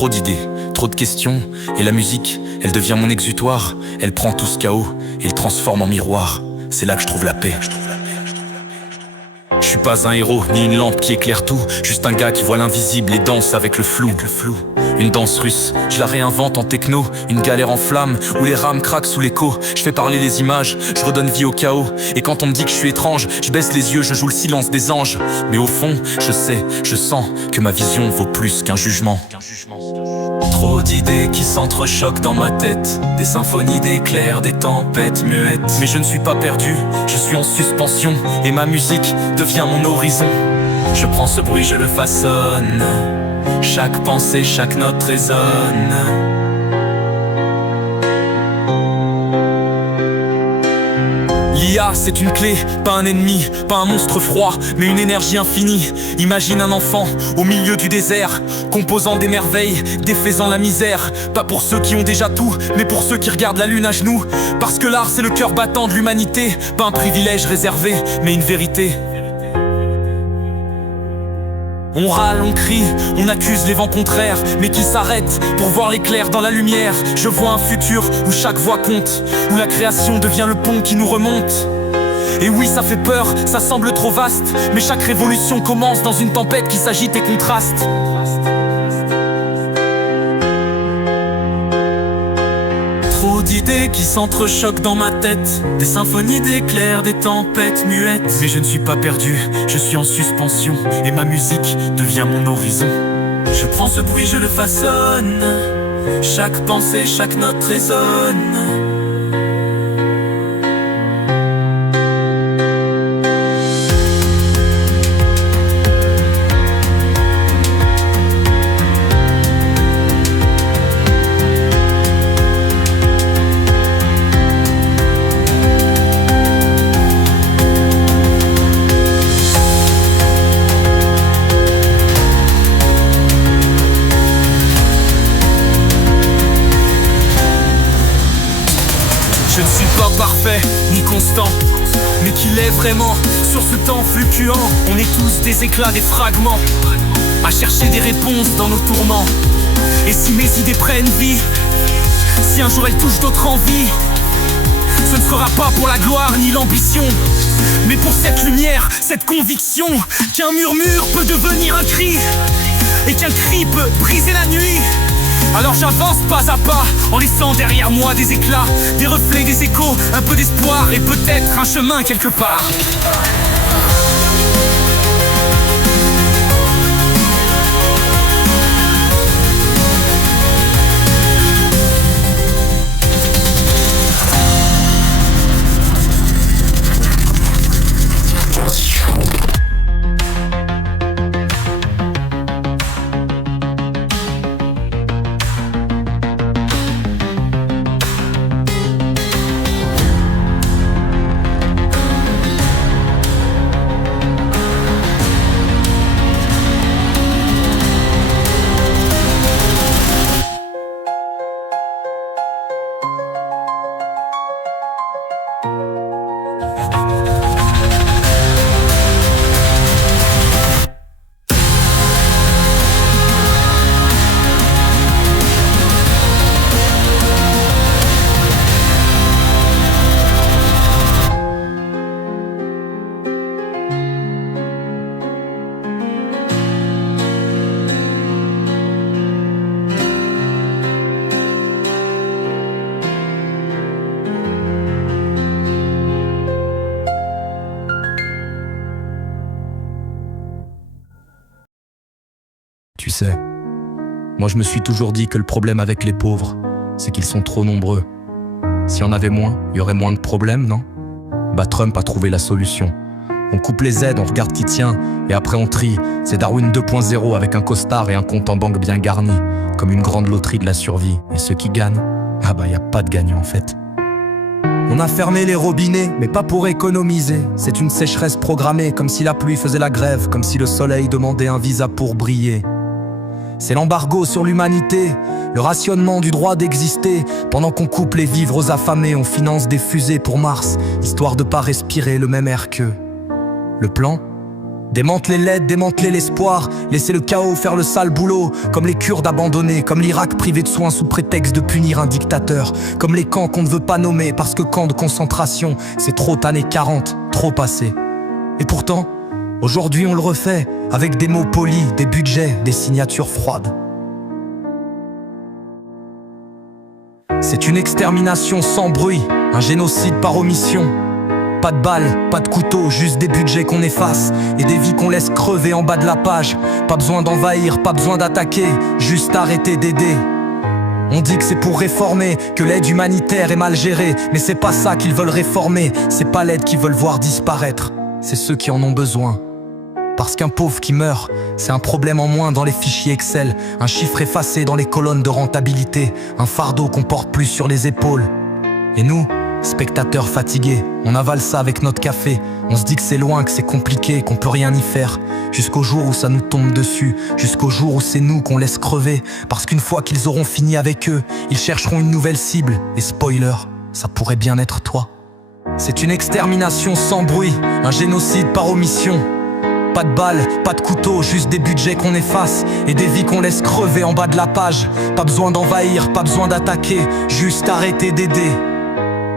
d'idées, trop de questions. Et la musique, elle devient mon exutoire, elle prend tout ce chaos et le transforme en miroir. C'est là que je trouve la paix. Je suis pas un héros, ni une lampe qui éclaire tout, juste un gars qui voit l'invisible et danse avec le flou. Une danse russe, je la réinvente en techno, une galère en flammes, où les rames craquent sous l'écho. Je fais parler les images, je redonne vie au chaos. Et quand on me dit que je suis étrange, je baisse les yeux, je joue le silence des anges. Mais au fond, je sais, je sens que ma vision vaut plus qu'un jugement. Trop d'idées qui s'entrechoquent dans ma tête, des symphonies d'éclairs, des tempêtes muettes. Mais je ne suis pas perdu, je suis en suspension, et ma musique devient mon horizon. Je prends ce bruit, je le façonne, chaque pensée, chaque note résonne. L'IA, c'est une clé, pas un ennemi, pas un monstre froid, mais une énergie infinie. Imagine un enfant au milieu du désert, composant des merveilles, défaisant la misère. Pas pour ceux qui ont déjà tout, mais pour ceux qui regardent la lune à genoux. Parce que l'art, c'est le cœur battant de l'humanité, pas un privilège réservé, mais une vérité. On râle, on crie, on accuse les vents contraires, mais qui s'arrêtent pour voir l'éclair dans la lumière. Je vois un futur où chaque voix compte, où la création devient le pont qui nous remonte. Et oui, ça fait peur, ça semble trop vaste, mais chaque révolution commence dans une tempête qui s'agite et contraste. Trop d'idées qui s'entrechoquent dans ma tête, des symphonies d'éclairs, des tempêtes muettes. Mais je ne suis pas perdu, je suis en suspension, et ma musique devient mon horizon. Je prends ce bruit, je le façonne, chaque pensée, chaque note résonne. Je ne suis pas parfait, ni constant, mais qu'il est vraiment sur ce temps fluctuant. On est tous des éclats, des fragments, à chercher des réponses dans nos tourments. Et si mes idées prennent vie, si un jour elles touchent d'autres envies, ce ne sera pas pour la gloire ni l'ambition, mais pour cette lumière, cette conviction qu'un murmure peut devenir un cri, et qu'un cri peut briser la nuit. Alors j'avance pas à pas, en laissant derrière moi des éclats, des reflets, des échos, un peu d'espoir et peut-être un chemin quelque part. Tu sais, moi je me suis toujours dit que le problème avec les pauvres, c'est qu'ils sont trop nombreux. S'il y en avait moins, il y aurait moins de problèmes, non? Bah Trump a trouvé la solution. On coupe les aides, on regarde qui tient, et après on trie. C'est Darwin 2.0 avec un costard et un compte en banque bien garni, comme une grande loterie de la survie. Et ceux qui gagnent, ah bah y a pas de gagnant en fait. On a fermé les robinets, mais pas pour économiser. C'est une sécheresse programmée, comme si la pluie faisait la grève, comme si le soleil demandait un visa pour briller. c'est l'embargo sur l'humanité, le rationnement du droit d'exister. Pendant qu'on coupe les vivres aux affamés, on finance des fusées pour Mars, histoire de pas respirer le même air qu'eux. Le plan ? Démanteler l'aide, démanteler l'espoir, laisser le chaos faire le sale boulot, comme les Kurdes abandonnés, comme l'Irak privé de soins sous prétexte de punir un dictateur, comme les camps qu'on ne veut pas nommer parce que camps de concentration, c'est trop années 40, trop passé. Et pourtant, aujourd'hui on le refait, avec des mots polis, des budgets, des signatures froides. C'est une extermination sans bruit, un génocide par omission. Pas de balles, pas de couteau, juste des budgets qu'on efface et des vies qu'on laisse crever en bas de la page. Pas besoin d'envahir, pas besoin d'attaquer, juste arrêter d'aider. On dit que c'est pour réformer, que l'aide humanitaire est mal gérée, mais c'est pas ça qu'ils veulent réformer, c'est pas l'aide qu'ils veulent voir disparaître, c'est ceux qui en ont besoin. Parce qu'un pauvre qui meurt, c'est un problème en moins dans les fichiers Excel, un chiffre effacé dans les colonnes de rentabilité, un fardeau qu'on porte plus sur les épaules. Et nous, spectateurs fatigués, on avale ça avec notre café. On se dit que c'est loin, que c'est compliqué, qu'on peut rien y faire. Jusqu'au jour où ça nous tombe dessus, jusqu'au jour où c'est nous qu'on laisse crever. Parce qu'une fois qu'ils auront fini avec eux, ils chercheront une nouvelle cible. Et spoiler, ça pourrait bien être toi. C'est une extermination sans bruit, un génocide par omission. Pas de balles, pas de couteau, juste des budgets qu'on efface et des vies qu'on laisse crever en bas de la page. Pas besoin d'envahir, pas besoin d'attaquer, juste arrêter d'aider.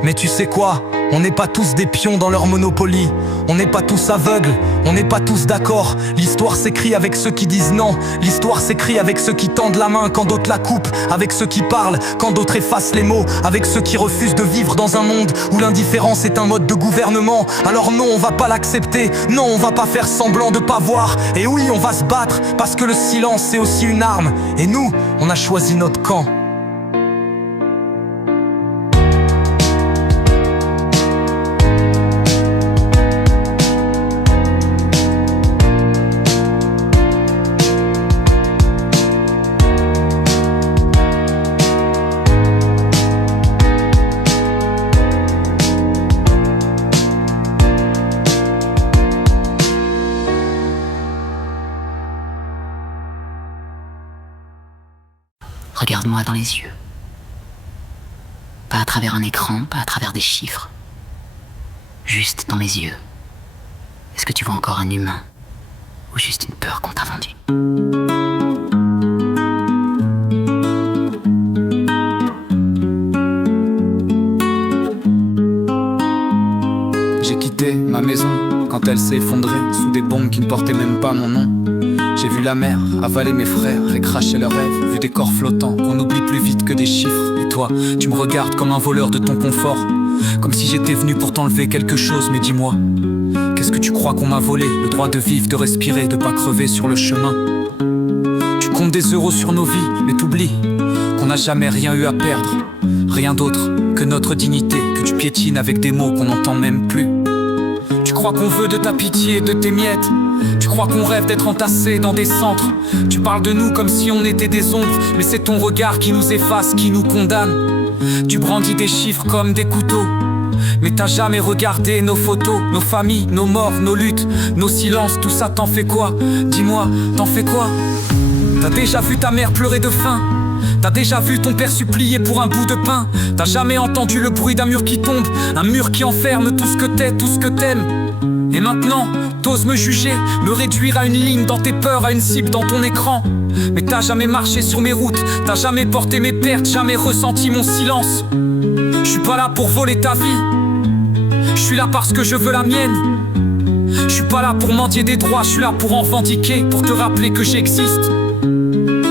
Mais tu sais quoi, on n'est pas tous des pions dans leur monopoly. On n'est pas tous aveugles, on n'est pas tous d'accord. L'histoire s'écrit avec ceux qui disent non. L'histoire s'écrit avec ceux qui tendent la main quand d'autres la coupent, avec ceux qui parlent quand d'autres effacent les mots, avec ceux qui refusent de vivre dans un monde où l'indifférence est un mode de gouvernement. Alors non, on va pas l'accepter, non, on va pas faire semblant de pas voir. Et oui, on va se battre, parce que le silence c'est aussi une arme. Et nous, on a choisi notre camp. Regarde-moi dans les yeux. Pas à travers un écran, pas à travers des chiffres. Juste dans mes yeux. Est-ce que tu vois encore un humain? Ou juste une peur qu'on t'a vendue? J'ai quitté ma maison quand elle s'est effondrée sous des bombes qui ne portaient même pas mon nom. J'ai vu la mer avaler mes frères et cracher leurs rêves, vu des corps flottants qu'on oublie plus vite que des chiffres. Et toi, tu me regardes comme un voleur de ton confort, comme si j'étais venu pour t'enlever quelque chose. Mais dis-moi, qu'est-ce que tu crois qu'on m'a volé? Le droit de vivre, de respirer, de pas crever sur le chemin. Tu comptes des euros sur nos vies, mais t'oublies qu'on n'a jamais rien eu à perdre. Rien d'autre que notre dignité, que tu piétines avec des mots qu'on n'entend même plus. Tu crois qu'on veut de ta pitié, de tes miettes. Tu crois qu'on rêve d'être entassés dans des centres. Tu parles de nous comme si on était des ombres, mais c'est ton regard qui nous efface, qui nous condamne. Tu brandis des chiffres comme des couteaux, mais t'as jamais regardé nos photos, nos familles, nos morts, nos luttes, nos silences. Tout ça t'en fais quoi? Dis-moi, t'en fais quoi? T'as déjà vu ta mère pleurer de faim? T'as déjà vu ton père supplier pour un bout de pain? T'as jamais entendu le bruit d'un mur qui tombe, un mur qui enferme tout ce que t'es, tout ce que t'aimes? Et maintenant, t'oses me juger, me réduire à une ligne dans tes peurs, à une cible dans ton écran. Mais t'as jamais marché sur mes routes, t'as jamais porté mes pertes, jamais ressenti mon silence. Je suis pas là pour voler ta vie, je suis là parce que je veux la mienne. Je suis pas là pour mendier des droits, je suis là pour en revendiquer, pour te rappeler que j'existe.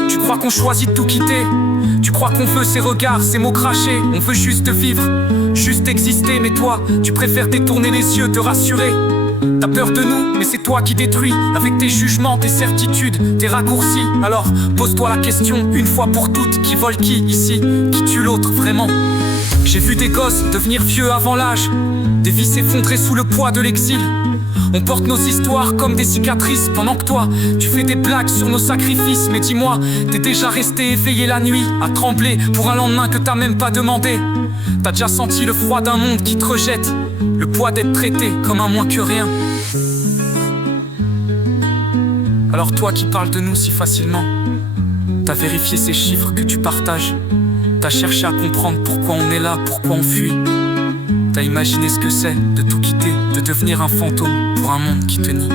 Tu crois qu'on choisit de tout quitter? Tu crois qu'on veut ces regards, ces mots crachés? On veut juste vivre, juste exister. Mais toi, tu préfères détourner les yeux, te rassurer. T'as peur de nous, mais c'est toi qui détruis, avec tes jugements, tes certitudes, tes raccourcis. Alors pose-toi la question, une fois pour toutes, qui vole qui ici? Qui tue l'autre vraiment? J'ai vu des gosses devenir vieux avant l'âge, des vies s'effondrer sous le poids de l'exil. On porte nos histoires comme des cicatrices, pendant que toi, tu fais des blagues sur nos sacrifices. Mais dis-moi, t'es déjà resté éveillé la nuit, à trembler pour un lendemain que t'as même pas demandé? T'as déjà senti le froid d'un monde qui te rejette, le poids d'être traité comme un moins que rien. Alors toi qui parles de nous si facilement, T'as vérifié ces chiffres que tu partages. T'as cherché à comprendre pourquoi on est là, pourquoi on fuit. T'as imaginé ce que c'est de tout quitter, de devenir un fantôme pour un monde qui te nie.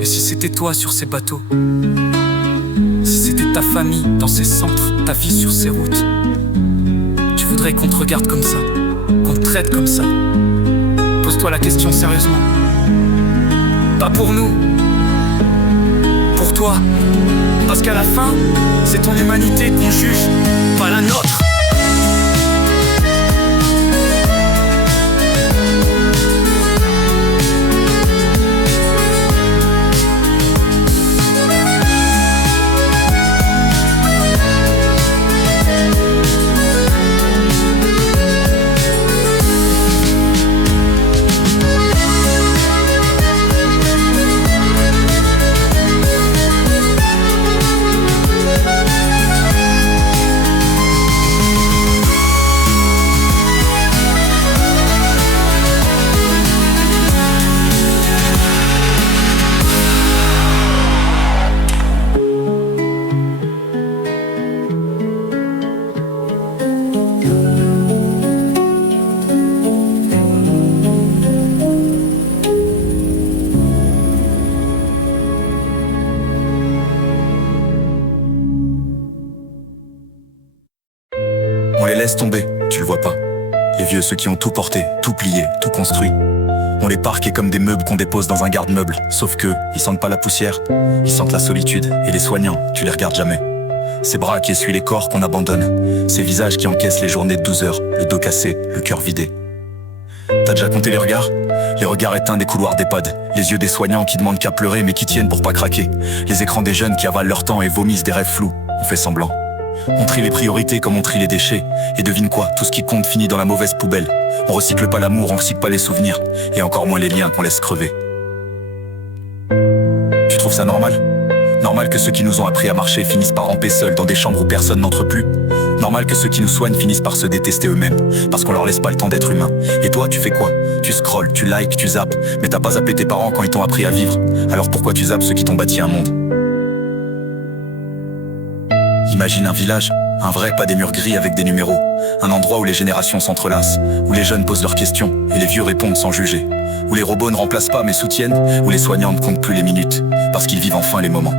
Et si c'était toi sur ces bateaux, si c'était ta famille dans ces centres, ta vie sur ces routes, tu voudrais qu'on te regarde comme ça, qu'on te traite comme ça? Pose-toi la question sérieusement. Pas pour nous, pour toi. Parce qu'à la fin, c'est ton humanité qu'on juge, pas la nôtre. On les laisse tomber, tu le vois pas. Les vieux, ceux qui ont tout porté, tout plié, tout construit. On les parque comme des meubles qu'on dépose dans un garde-meuble. Sauf que, ils sentent pas la poussière, ils sentent la solitude. Et les soignants, tu les regardes jamais. Ces bras qui essuient les corps qu'on abandonne. Ces visages qui encaissent les journées de 12 heures, le dos cassé, le cœur vidé. T'as déjà compté les regards? Les regards éteints des couloirs d'EHPAD. Les yeux des soignants qui demandent qu'à pleurer mais qui tiennent pour pas craquer. Les écrans des jeunes qui avalent leur temps et vomissent des rêves flous. On fait semblant. On trie les priorités comme on trie les déchets. Et devine quoi, tout ce qui compte finit dans la mauvaise poubelle. On recycle pas l'amour, on recycle pas les souvenirs. Et encore moins les liens qu'on laisse crever. Tu trouves ça normal? Normal que ceux qui nous ont appris à marcher finissent par ramper seuls dans des chambres où personne n'entre plus. Normal que ceux qui nous soignent finissent par se détester eux-mêmes, parce qu'on leur laisse pas le temps d'être humain. Et toi, tu fais quoi? Tu scrolles, tu likes, tu zappes, mais t'as pas zappé tes parents quand ils t'ont appris à vivre. Alors pourquoi tu zappes ceux qui t'ont bâti un monde? Imagine un village, un vrai, pas des murs gris avec des numéros. Un endroit où les générations s'entrelacent, où les jeunes posent leurs questions et les vieux répondent sans juger. Où les robots ne remplacent pas mais soutiennent, où les soignants ne comptent plus les minutes, parce qu'ils vivent enfin les moments.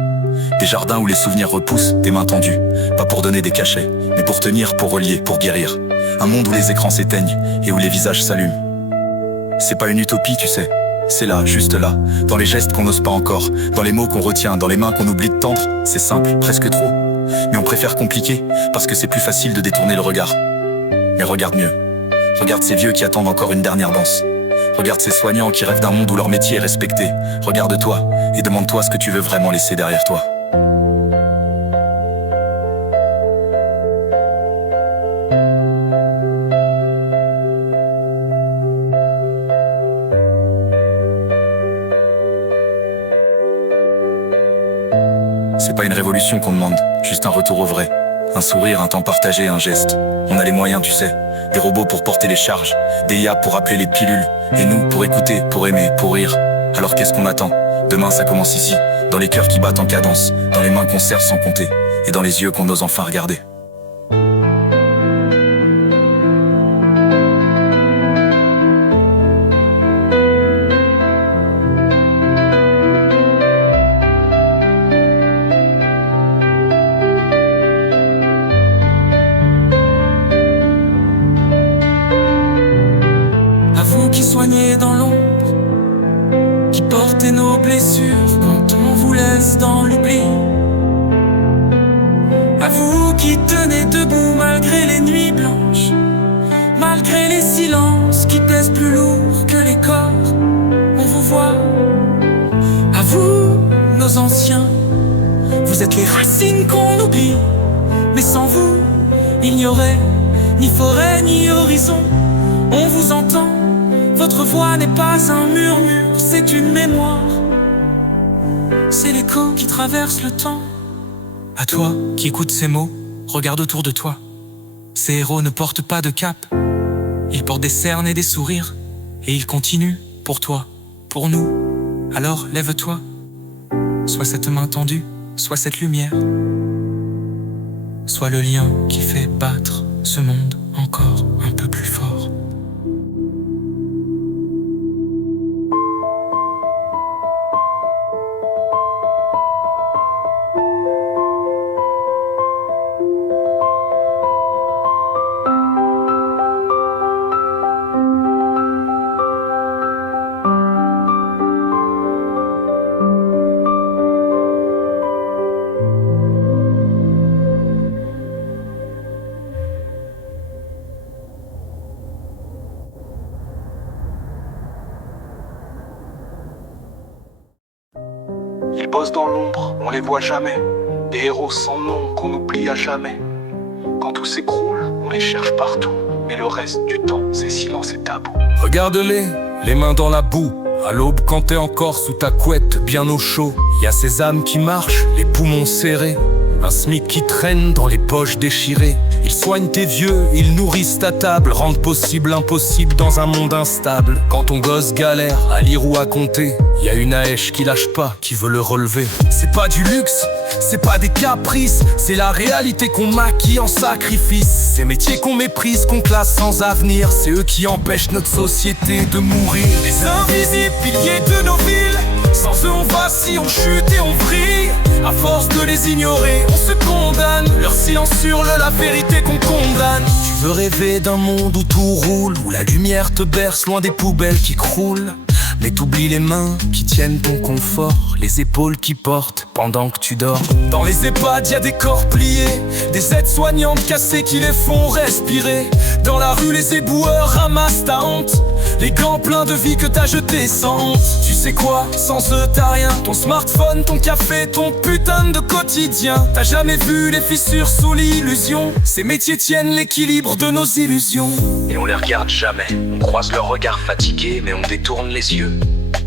Des jardins où les souvenirs repoussent, des mains tendues, pas pour donner des cachets, mais pour tenir, pour relier, pour guérir. Un monde où les écrans s'éteignent et où les visages s'allument. C'est pas une utopie, tu sais. C'est là, juste là, dans les gestes qu'on n'ose pas encore, dans les mots qu'on retient, dans les mains qu'on oublie de tendre. C'est simple, presque trop. Mais on préfère compliquer, parce que c'est plus facile de détourner le regard. Mais regarde mieux. Regarde ces vieux qui attendent encore une dernière danse. Regarde ces soignants qui rêvent d'un monde où leur métier est respecté. Regarde-toi et demande-toi ce que tu veux vraiment laisser derrière toi. C'est pas une révolution qu'on demande, juste un retour au vrai. Un sourire, un temps partagé, un geste. On a les moyens, tu sais. Des robots pour porter les charges, des IA pour appeler les pilules, et nous pour écouter, pour aimer, pour rire. Alors qu'est-ce qu'on attend? Demain ça commence ici, dans les cœurs qui battent en cadence, dans les mains qu'on serre sans compter, et dans les yeux qu'on ose enfin regarder. Soignés dans l'ombre, qui portez nos blessures quand on vous laisse dans l'oubli. À vous qui tenez debout malgré les nuits blanches, malgré les silences qui pèsent plus lourd que les corps, on vous voit. À vous, nos anciens, vous êtes les racines qu'on oublie, mais sans vous, il n'y aurait ni forêt ni horizon. On vous entend. Votre voix n'est pas un murmure, c'est une mémoire. C'est l'écho qui traverse le temps. À toi qui écoutes ces mots, regarde autour de toi. Ces héros ne portent pas de cap. Ils portent des cernes et des sourires. Et ils continuent pour toi, pour nous. Alors lève-toi. Sois cette main tendue soit cette lumière, soit le lien qui fait battre ce monde encore un peu plus fort. Ils bossent dans l'ombre, on les voit jamais. Des héros sans nom qu'on oublie à jamais. Quand tout s'écroule, on les cherche partout. Mais le reste du temps, c'est silence et tabou. Regarde-les, les mains dans la boue. À l'aube quand t'es encore sous ta couette, bien au chaud. Y a ces âmes qui marchent, les poumons serrés. Un SMIC qui traîne dans les poches déchirées. Ils soignent tes vieux, ils nourrissent ta table, rendent possible l'impossible dans un monde instable. Quand ton gosse galère à lire ou à compter, y a une haèche qui lâche pas, qui veut le relever. C'est pas du luxe, c'est pas des caprices, c'est la réalité qu'on maquille en sacrifice. Ces métiers qu'on méprise, qu'on classe sans avenir, c'est eux qui empêchent notre société de mourir. Les invisibles piliers de nos villes, sans eux on vacille, on chute et on vrille. À force de les ignorer, on se condamne. Leur silence hurle la vérité qu'on condamne. Tu veux rêver d'un monde où tout roule, où la lumière te berce loin des poubelles qui croulent. Mais t'oublies les mains qui tiennent ton confort, les épaules qui portent pendant que tu dors. Dans les EHPAD y'a des corps pliés, des aides-soignantes cassées qui les font respirer. Dans la rue les éboueurs ramassent ta honte, les gants pleins de vie que t'as jetés sans honte. Tu sais quoi, sans eux t'as rien, ton smartphone, ton café, ton putain de quotidien. T'as jamais vu les fissures sous l'illusion, ces métiers tiennent l'équilibre de nos illusions. Et on les regarde jamais, on croise leur regard fatigué, mais on détourne les yeux.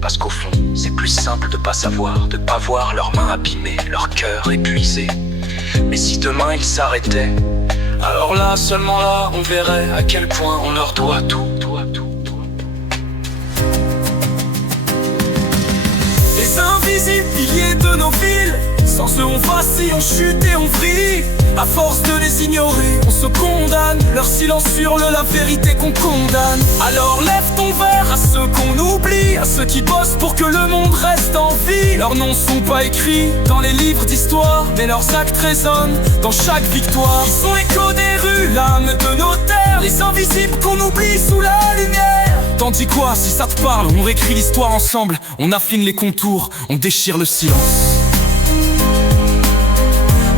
Parce qu'au fond, c'est plus simple de pas savoir, de pas voir leurs mains abîmées, leur cœur épuisé. Mais si demain ils s'arrêtaient, alors là, seulement là, on verrait à quel point on leur doit tout. Les invisibles piliers de nos villes, sans eux on vacille, on chute et on vrille. À force de les ignorer, on se condamne. Leur silence hurle la vérité qu'on condamne. Alors lève ton verre à ceux qu'on oublie, à ceux qui bossent pour que le monde reste en vie. Leurs noms sont pas écrits dans les livres d'histoire, mais leurs actes résonnent dans chaque victoire. Ils sont échos des rues, l'âme de nos terres, les invisibles qu'on oublie sous la lumière. T'en dis quoi si ça te parle? On réécrit l'histoire ensemble, on affine les contours, on déchire le silence.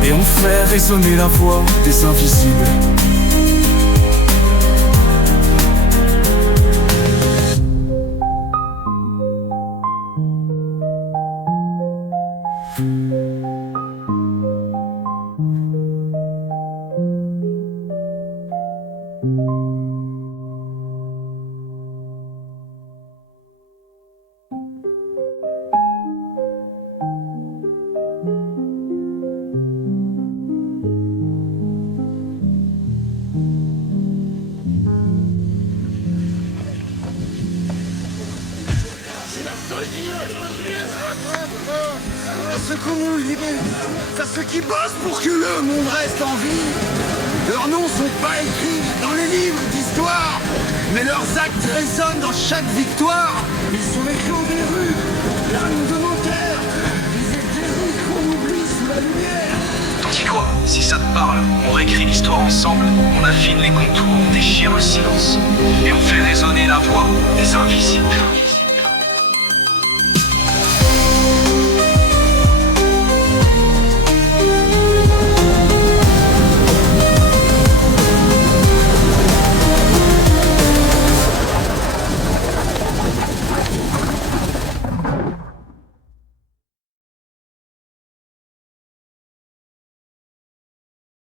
Et on fait résonner la voix des invisibles. Ceux qu'on nous libère, c'est ceux qui bossent pour que le monde reste en vie. Leurs noms sont pas écrits dans les livres d'histoire, mais leurs actes résonnent dans chaque victoire. Ils sont échos des rues, l'âme de nos terres, les éclairs qu'on oublie sous la lumière. T'en dis quoi si ça te parle? On réécrit l'histoire ensemble, on affine les contours, on déchire le silence. Et on fait résonner la voix des invisibles.